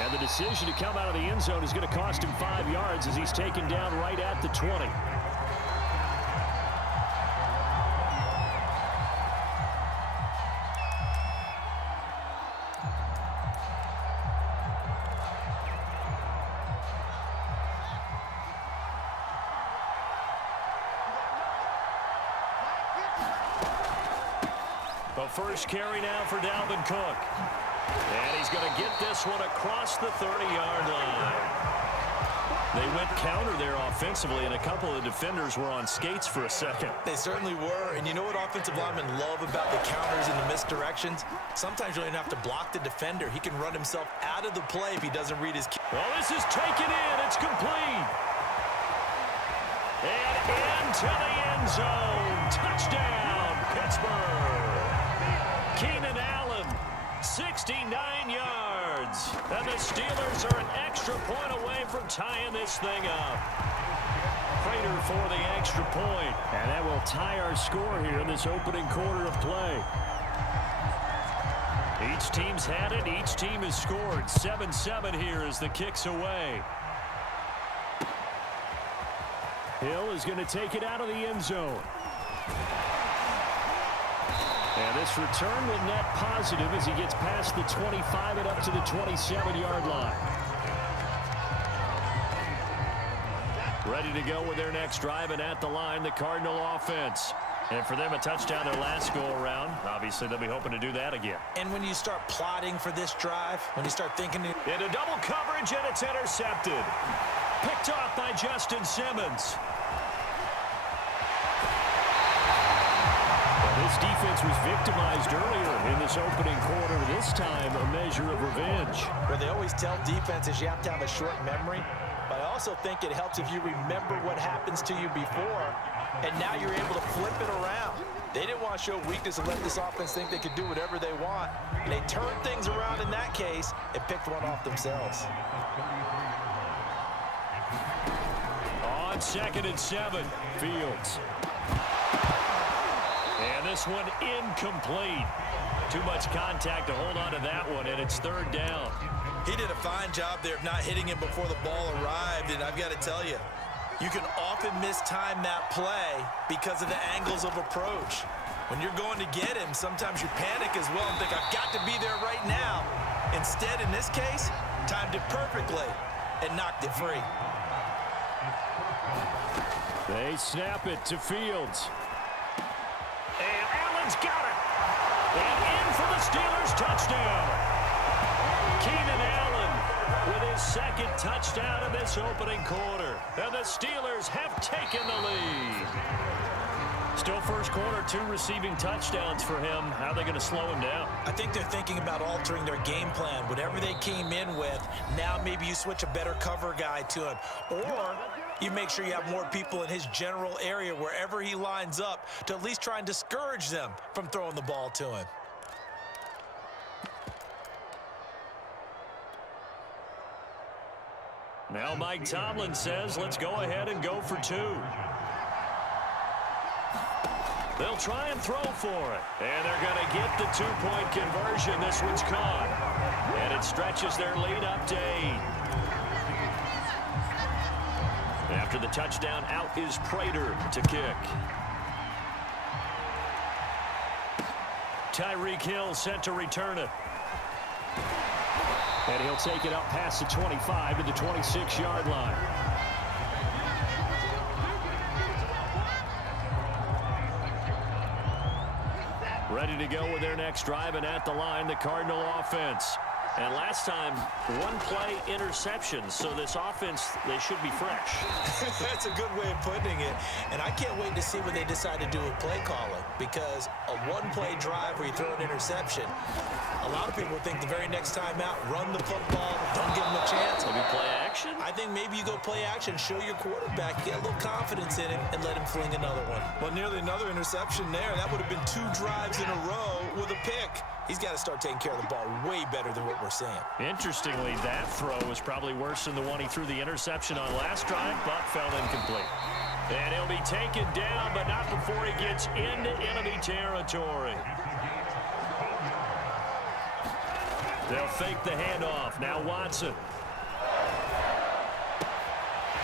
And the decision to come out of the end zone is going to cost him 5 yards as he's taken down right at the 20. The first carry now for Dalvin Cook. And he's going to get this one across the 30-yard line. They went counter there offensively, and a couple of defenders were on skates for a second. They certainly were, and you know what offensive linemen love about the counters and the misdirections? Sometimes you don't even have to block the defender. He can run himself out of the play if he doesn't read his... Well, this is taken in. It's complete. And into the end zone. Touchdown, Pittsburgh. Keenan Allen, 69 yards. And the Steelers are an extra point away from tying this thing up. Prater for the extra point. And that will tie our score here in this opening quarter of play. Each team's had it. Each team has scored. 7-7 here as the kick's away. Hill is going to take it out of the end zone. And this return will net positive as he gets past the 25 and up to the 27-yard line. Ready to go with their next drive, and at the line, the Cardinal offense. And for them, a touchdown their last go-around. Obviously, they'll be hoping to do that again. And when you start plotting for this drive, when you start thinking... Into double coverage, and it's intercepted. Picked off by Justin Simmons. This defense was victimized earlier in this opening quarter. This time, a measure of revenge. Well, they always tell defenses you have to have a short memory, but I also think it helps if you remember what happens to you before, and now you're able to flip it around. They didn't want to show weakness and let this offense think they could do whatever they want. And they turned things around in that case and picked one off themselves. On 2nd and 7, Fields. And this one incomplete. Too much contact to hold on to that one, and it's 3rd down. He did a fine job there of not hitting him before the ball arrived, and I've got to tell you, you can often mistime that play because of the angles of approach. When you're going to get him, sometimes you panic as well and think, I've got to be there right now. Instead, in this case, timed it perfectly and knocked it free. They snap it to Fields. And Allen's got it. And in for the Steelers touchdown. Keenan Allen with his 2nd touchdown in this opening quarter. And the Steelers have taken the lead. Still first quarter, 2 receiving touchdowns for him. How are they going to slow him down? I think they're thinking about altering their game plan. Whatever they came in with, now maybe you switch a better cover guy to him. Or you make sure you have more people in his general area wherever he lines up to at least try and discourage them from throwing the ball to him. Now Mike Tomlin says, let's go ahead and go for 2. They'll try and throw for it. And they're going to get the 2-point conversion. This one's caught. And it stretches their lead up to 8. After the touchdown, out is Prater to kick. Tyreek Hill sent to return it. And he'll take it up past the 25 to the 26-yard line. Ready to go with their next drive, and at the line, the Cardinal offense. And last time, 1-play interception, so this offense, they should be fresh. That's a good way of putting it. And I can't wait to see what they decide to do with play calling, because a 1-play drive where you throw an interception, a lot of people think the very next time out, run the football, don't give them a chance. Maybe play action? I think maybe you go play action, show your quarterback, get a little confidence in him, and let him fling another one. Well, nearly another interception there. That would have been 2 drives in a row with a pick. He's got to start taking care of the ball way better than what we're seeing. Interestingly, that throw was probably worse than the one he threw the interception on last drive, but fell incomplete. And he'll be taken down, but not before he gets into enemy territory. They'll fake the handoff. Now Watson.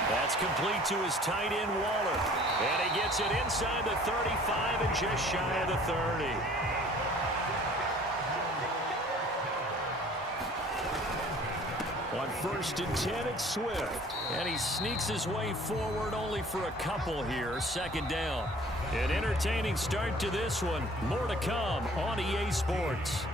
That's complete to his tight end, Waller. And he gets it inside the 35 and just shy of the 30. On 1st and 10, it's Swift. And he sneaks his way forward only for a couple here. 2nd down. An entertaining start to this one. More to come on EA Sports.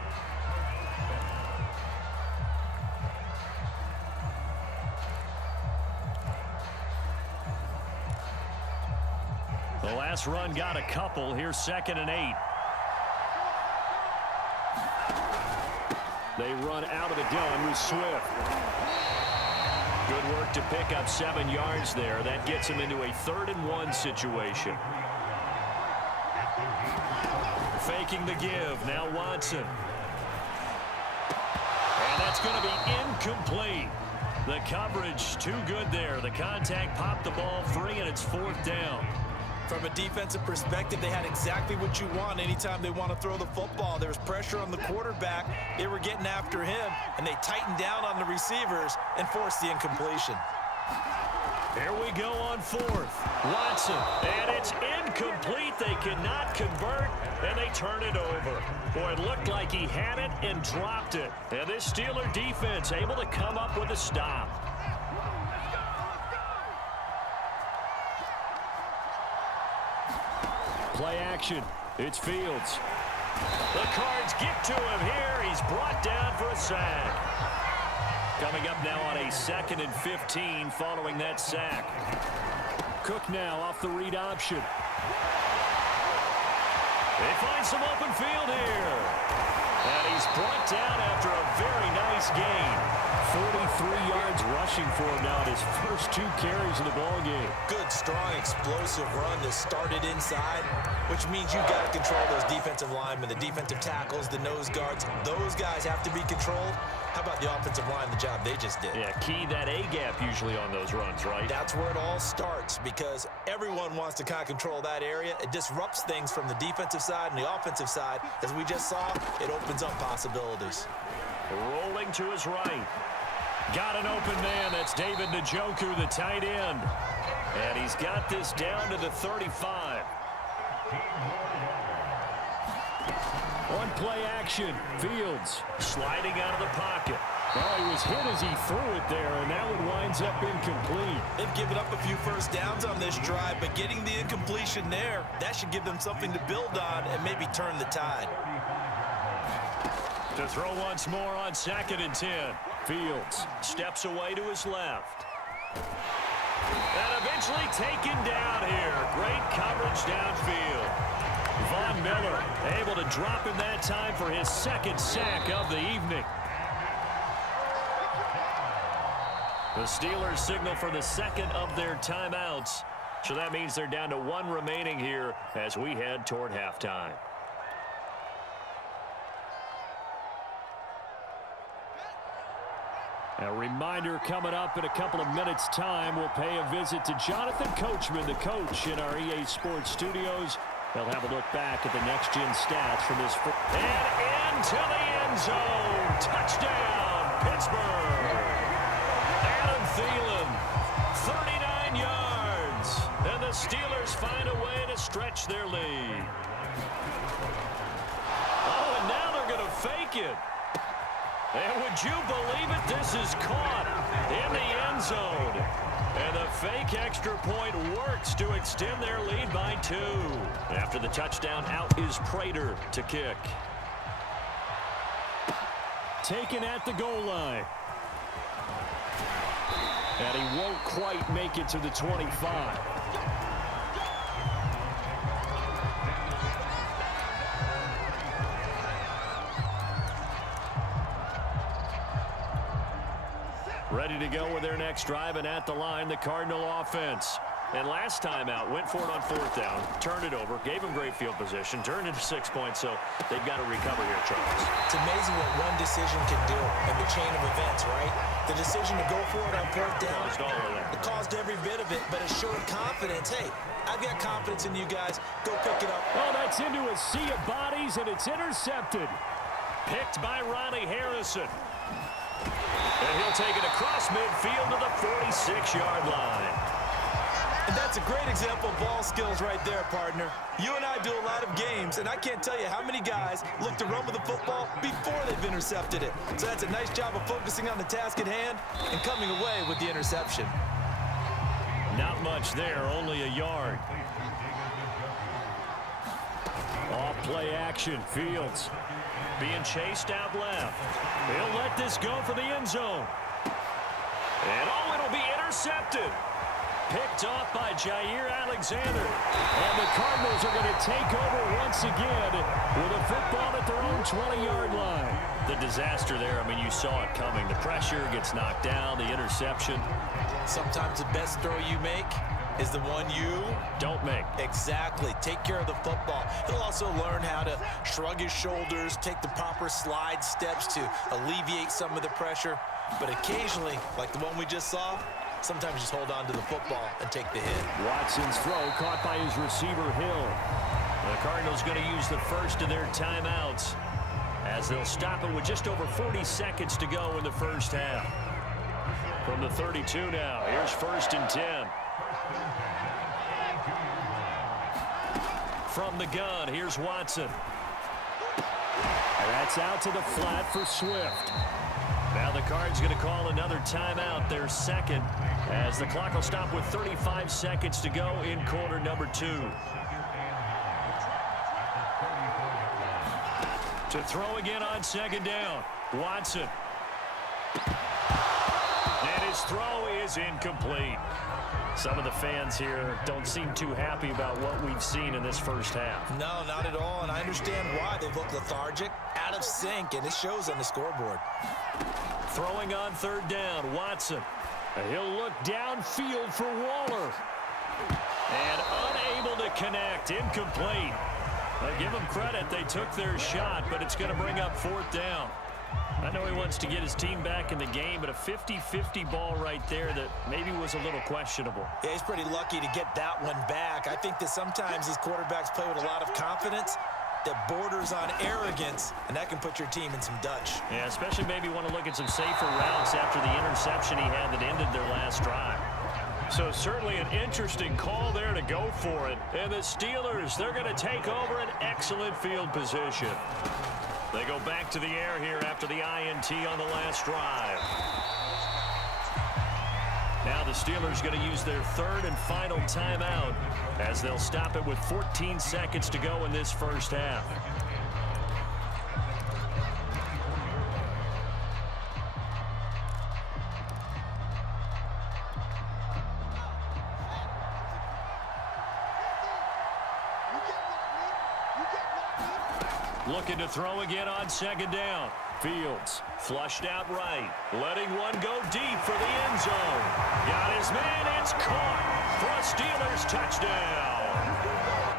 The last run got a couple. Here's 2nd and 8. They run out of the gun with Swift. Good work to pick up 7 yards there. That gets him into a 3rd and 1 situation. Faking the give. Now Watson. And that's going to be incomplete. The coverage too good there. The contact popped the ball free, and it's 4th down. From a defensive perspective, they had exactly what you want anytime they want to throw the football. There was pressure on the quarterback. They were getting after him, and they tightened down on the receivers and forced the incompletion. Here we go on 4th. Watson, and it's incomplete. They cannot convert, and they turn it over. Boy, it looked like he had it and dropped it. And this Steeler defense able to come up with a stop. Play action. It's Fields. The Cards get to him here. He's brought down for a sack. Coming up now on a 2nd and 15 following that sack. Cook now off the read option. They find some open field here. And he's brought down after a very nice gain. 43 yards rushing for him now in his first 2 carries in the ballgame. Good, strong, explosive run that started inside, which means you've got to control those defensive linemen, the defensive tackles, the nose guards. Those guys have to be controlled. How about the offensive line, the job they just did? Yeah, key that A-gap usually on those runs, right? That's where it all starts because everyone wants to kind of control that area. It disrupts things from the defensive side and the offensive side. As we just saw, it opens up possibilities. Rolling to his right. Got an open man. That's David Njoku, the tight end. And he's got this down to the 35. On play action, Fields sliding out of the pocket. Oh, he was hit as he threw it there, and that one winds up incomplete. They've given up a few first downs on this drive, but getting the incompletion there, that should give them something to build on and maybe turn the tide. To throw once more on 2nd and 10. Fields steps away to his left. And eventually taken down here. Great coverage downfield. Von Miller able to drop him that time for his 2nd sack of the evening. The Steelers signal for the 2nd of their timeouts. So that means they're down to 1 remaining here as we head toward halftime. A reminder coming up in a couple of minutes' time. We'll pay a visit to Jonathan Coachman, the coach in our EA Sports studios. They'll have a look back at the next-gen stats from this. And into the end zone. Touchdown, Pittsburgh. Adam Thielen, 39 yards. And the Steelers find a way to stretch their lead. Oh, and now they're going to fake it. And would you believe it? This is caught in the end zone. And the fake extra point works to extend their lead by 2. After the touchdown, out is Prater to kick. Taken at the goal line. And he won't quite make it to the 25. Ready to go with their next drive, and at the line, the Cardinal offense. And last time out, went for it on 4th down, turned it over, gave them great field position, turned into 6 points, so they've got to recover here, Charles. It's amazing what one decision can do in the chain of events, right? The decision to go for it on 4th down, Caused all of that. it caused every bit of it, but it showed confidence. Hey, I've got confidence in you guys. Go pick it up. Oh, that's into a sea of bodies, and it's intercepted. Picked by Ronnie Harrison. And he'll take it across midfield to the 46-yard line. And that's a great example of ball skills right there, partner. You and I do a lot of games, and I can't tell you how many guys look to run with the football before they've intercepted it. So that's a nice job of focusing on the task at hand and coming away with the interception. Not much there, only a yard. Off play action, Fields being chased out left. He'll let this go for the end zone. And it'll be intercepted. Picked off by Jair Alexander. And the Cardinals are going to take over once again with a football at their own 20-yard line. The disaster there, I mean, you saw it coming. The pressure gets knocked down, the interception. Sometimes the best throw you make is the one you don't make. Exactly. Take care of the football. He'll also learn how to shrug his shoulders, take the proper slide steps to alleviate some of the pressure. But occasionally, like the one we just saw, sometimes just hold on to the football and take the hit. Watson's throw caught by his receiver, Hill. The Cardinals going to use the first of their timeouts as they'll stop it with just over 40 seconds to go in the first half. From the 32 now, here's 1st and 10. From the gun, here's Watson. And that's out to the flat for Swift. Now the Cards going to call another timeout, their second, as the clock will stop with 35 seconds to go in quarter number 2. To throw again on 2nd down, Watson. And his throw is incomplete. Some of the fans here don't seem too happy about what we've seen in this first half. No, not at all, and I understand why. They look lethargic, out of sync, and it shows on the scoreboard. Throwing on 3rd down, Watson. And he'll look downfield for Waller. And unable to connect, incomplete. I'll give them credit, they took their shot, but it's going to bring up 4th down. I know he wants to get his team back in the game, but a 50-50 ball right there that maybe was a little questionable. Yeah, he's pretty lucky to get that one back. I think that sometimes these quarterbacks play with a lot of confidence that borders on arrogance, and that can put your team in some Dutch. Yeah, especially maybe want to look at some safer routes after the interception he had that ended their last drive. So certainly an interesting call there to go for it. And the Steelers, they're going to take over an excellent field position. They go back to the air here after the INT on the last drive. Now the Steelers going to use their 3rd and final timeout as they'll stop it with 14 seconds to go in this first half. Looking to throw again on 2nd down. Fields flushed out right, letting one go deep for the end zone. Got his man, it's caught for a Steelers touchdown.